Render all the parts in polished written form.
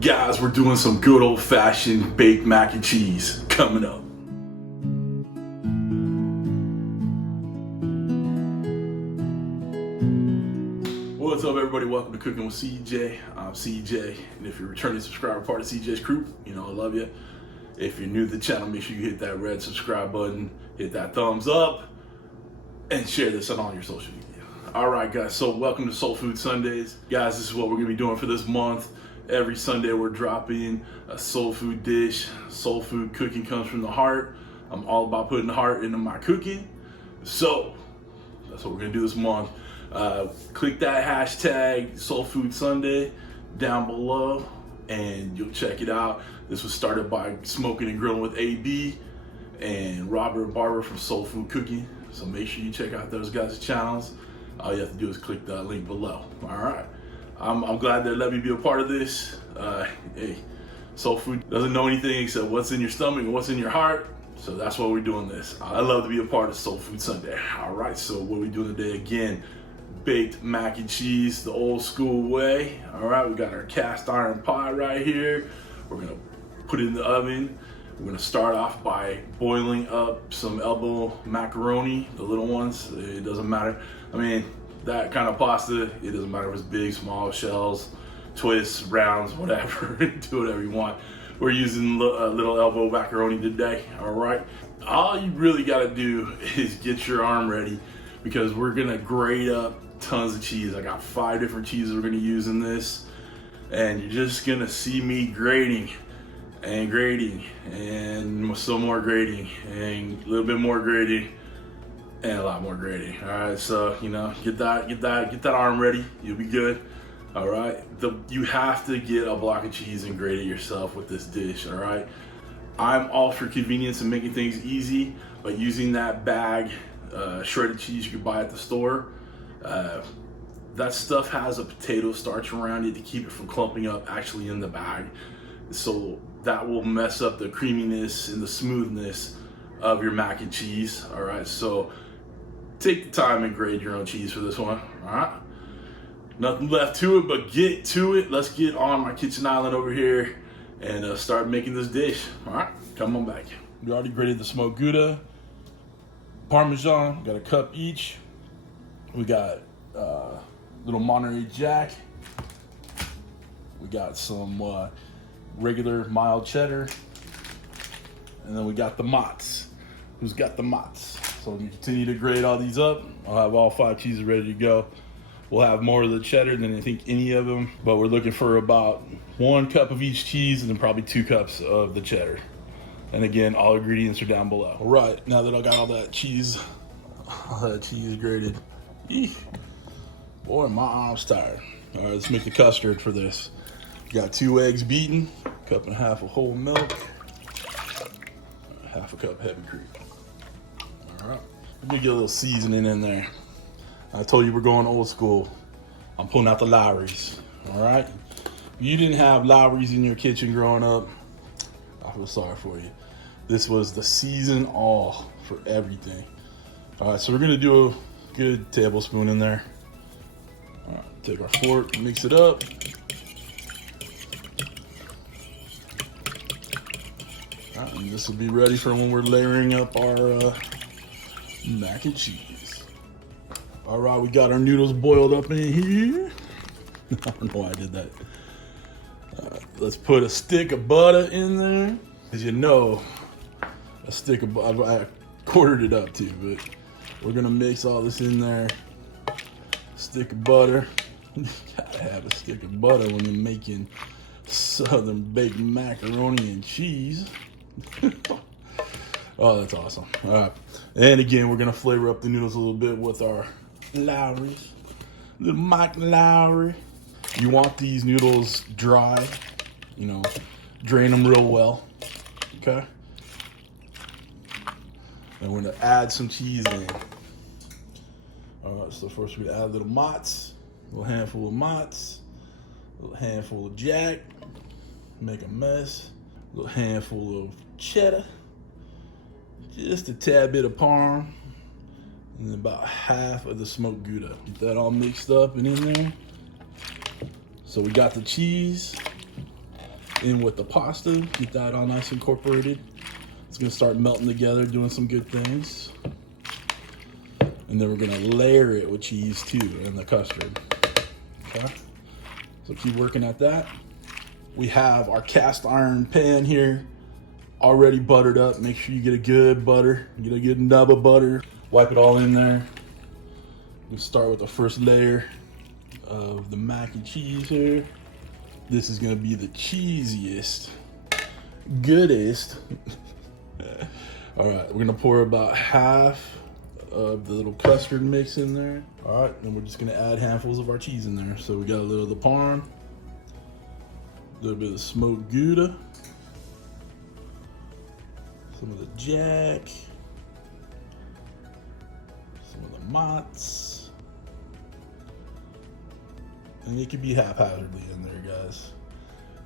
Guys, we're doing some good old-fashioned baked mac and cheese coming up. What's up, everybody? Welcome to Cooking with CJ. I'm CJ, and if you're a returning subscriber, part of CJ's crew, you know I love you. If you're new to the channel, make sure you hit that red subscribe button, hit that thumbs up, and share this on all your social media. All right, guys, so welcome to Soul Food Sundays. Guys, this is what we're gonna be doing for this month. Every Sunday we're dropping a soul food dish. Soul food cooking comes from the heart. I'm all about putting the heart into my cooking. So that's what we're gonna do this month. Click that hashtag Soul Food Sunday down below and you'll check it out. This was started by Smoking and Grilling with AB and Robert Barber from Soul Food Cooking. So make sure you check out those guys' channels. All you have to do is click that link below. All right. I'm glad they let me be a part of this. Hey, soul food doesn't know anything except what's in your stomach and what's in your heart. So that's why we're doing this. I love to be a part of Soul Food Sunday. All right, so what are we doing today? Again, baked mac and cheese the old school way. All right, we got our cast iron pot right here. We're gonna put it in the oven. We're gonna start off by boiling up some elbow macaroni, the little ones. It doesn't matter. I mean, that kind of pasta, it doesn't matter if it's big, small, shells, twists, rounds, whatever. Do whatever you want. We're using little elbow macaroni today, all right? All you really gotta do is get your arm ready because we're gonna grate up tons of cheese. I got 5 different cheeses we're gonna use in this, and you're just gonna see me grating and grating and some more grating and a little bit more grating and a lot more grating. All right, so you know, get that arm ready. You'll be good. All right, you have to get a block of cheese and grate it yourself with this dish. All right, I'm all for convenience and making things easy, but using that bag shredded cheese you can buy at the store, that stuff has a potato starch around it to keep it from clumping up actually in the bag. So that will mess up the creaminess and the smoothness of your mac and cheese. All right, so take the time and grate your own cheese for this one. All right, nothing left to it but get to it. Let's get on my kitchen island over here and start making this dish. All right, come on back. We already grated the smoked Gouda, Parmesan, got a cup each. We got little Monterey Jack. We got some regular mild cheddar. And then we got the Mott's. Who's got the Mott's? So we continue to grate all these up. I'll have all 5 cheeses ready to go. We'll have more of the cheddar than I think any of them, but we're looking for about 1 cup of each cheese and then probably 2 cups of the cheddar. And again, all ingredients are down below. All right, now that I got all that cheese grated, eesh, boy, my arm's tired. All right, let's make the custard for this. Got 2 eggs beaten, 1.5 cups of whole milk, 1/2 cup heavy cream. All right, let me get a little seasoning in there. I told you we're going old school. I'm pulling out the Lowry's. All right, if you didn't have Lowry's in your kitchen growing up, I feel sorry for you. This was the season all for everything. All right, so we're gonna do a good tablespoon in there. All right, take our fork, mix it up. All right, and this will be ready for when we're layering up our mac and cheese. All right, we got our noodles boiled up in here. I don't know why I did that. Let's put a stick of butter in there. As you know, a stick of butter, I quartered it up too, but we're gonna mix all this in there. Stick of butter. You gotta have a stick of butter when you're making southern baked macaroni and cheese. Oh, that's awesome. All right, and again, we're gonna flavor up the noodles a little bit with our Lowry's, little Mike Lowry. You want these noodles dry, you know, drain them real well, okay? And we're gonna add some cheese in. All right, so first we add a little Mott's, a little handful of Mott's, a little handful of Jack, make a mess, a little handful of cheddar, just a tad bit of Parm, and about 1/2 of the smoked Gouda. Get that all mixed up and in there. So we got the cheese, in with the pasta, get that all nice incorporated. It's gonna start melting together, doing some good things. And then we're gonna layer it with cheese too, and the custard, okay? So keep working at that. We have our cast iron pan here, already buttered up. Make sure you get a good butter, get a good nub of butter. Wipe it all in there. We start with the first layer of the mac and cheese here. This is gonna be the cheesiest, goodest. All right, we're gonna pour about half of the little custard mix in there. All right, and we're just gonna add handfuls of our cheese in there. So we got a little of the Parm, a little bit of smoked Gouda, some of the Jack, some of the Mott's. And it could be haphazardly in there, guys.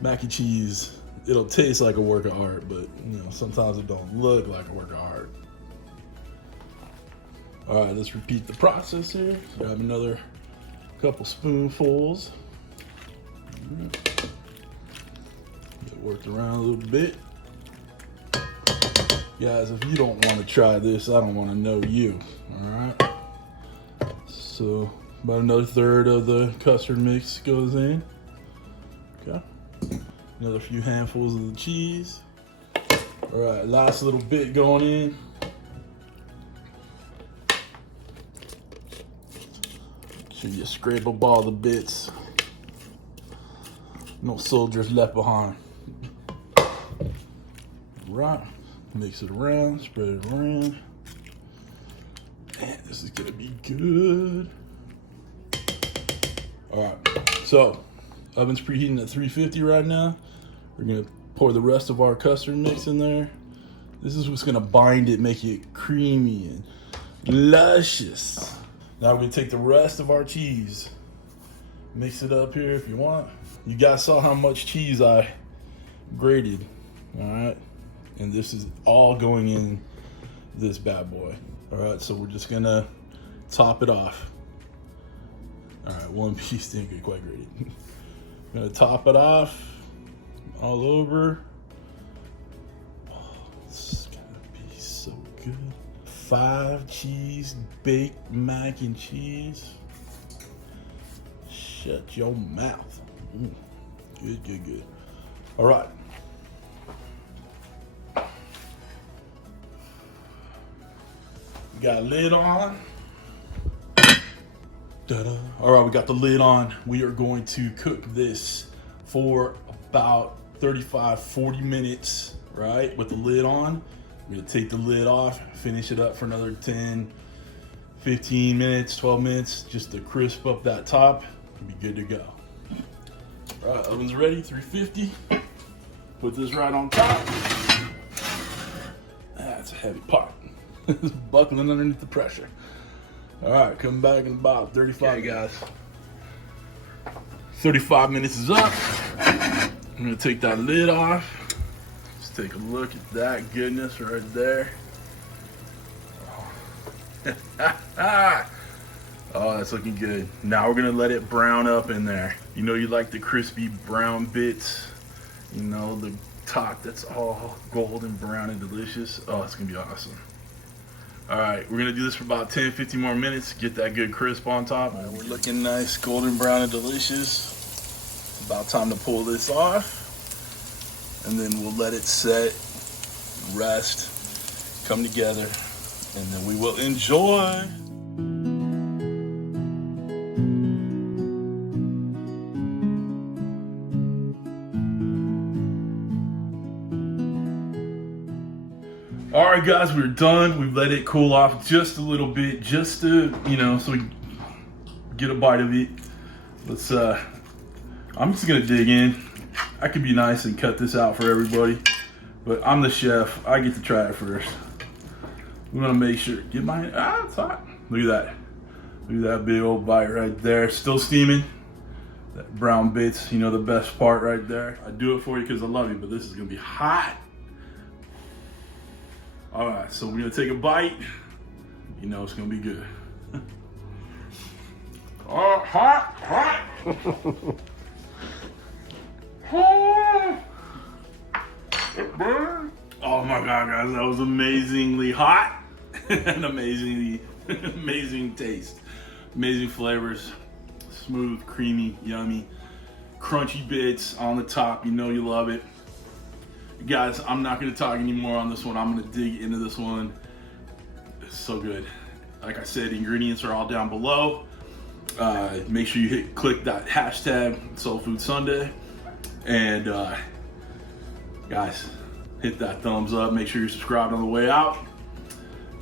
Mac and cheese, it'll taste like a work of art, but you know, sometimes it don't look like a work of art. All right, let's repeat the process here. Grab another couple spoonfuls. Get it worked around a little bit. Guys, if you don't want to try this, I don't want to know you, all right? So, about another third of the custard mix goes in. Okay. Another few handfuls of the cheese. All right, last little bit going in. So you scrape up all the bits. No soldiers left behind. Right. Mix it around, spread it around. Man, this is gonna be good. All right, so oven's preheating at 350 right now. We're gonna pour the rest of our custard mix in there. This is what's gonna bind it, make it creamy and luscious. Now we're gonna take the rest of our cheese, mix it up here if you want. You guys saw how much cheese I grated, all right? And this is all going in this bad boy. All right, so we're just gonna top it off. All right, one piece didn't get quite grated. I'm gonna top it off all over. Oh, it's gonna be so good. 5 cheese baked mac and cheese. Shut your mouth. Good, good, good. All right. We got a lid on. Ta-da. All right, we got the lid on. We are going to cook this for about 35-40 minutes, right? With the lid on. We're gonna take the lid off, finish it up for another 10-15 minutes, 12 minutes, just to crisp up that top and be good to go. All right, oven's ready, 350. Put this right on top. That's a heavy pot. It's buckling underneath the pressure. All right, come back in about 35. Okay, guys. 35 minutes is up. I'm gonna take that lid off. Let's take a look at that goodness right there. Oh, that's looking good. Now we're gonna let it brown up in there. You know you like the crispy brown bits. You know, the top that's all golden brown and delicious. Oh, it's gonna be awesome. All right, we're gonna do this for about 10-15 more minutes, get that good crisp on top. Right, we're looking nice, golden brown and delicious. It's about time to pull this off. And then we'll let it set, rest, come together, and then we will enjoy. All right, guys, we're done. We've let it cool off just a little bit, just to, you know, so we get a bite of it. Let's, I'm just gonna dig in. I could be nice and cut this out for everybody, but I'm the chef. I get to try it first. We wanna make sure, get my, it's hot. Look at that. Look at that big old bite right there. Still steaming. That brown bits, you know, the best part right there. I do it for you because I love you, but this is gonna be hot. All right, so we're gonna take a bite. You know it's gonna be good. Oh, hot, hot. Oh my God, guys, that was amazingly hot and amazing taste. Amazing flavors, smooth, creamy, yummy, crunchy bits on the top. You know you love it. Guys, I'm not gonna talk anymore on this one. I'm gonna dig into this one. It's so good. Like I said, ingredients are all down below. Make sure you click that hashtag soulfoodsunday. And guys, hit that thumbs up. Make sure you're subscribed on the way out.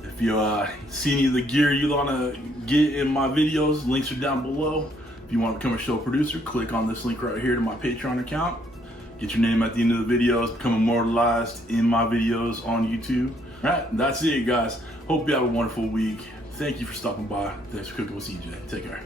If you see any of the gear you want to get in my videos, links are down below. If you want to become a show producer, click on this link right here to my Patreon account. Get your name at the end of the videos, become immortalized in my videos on YouTube. All right, that's it, guys. Hope you have a wonderful week. Thank you for stopping by. Thanks for cooking with CJ. Take care.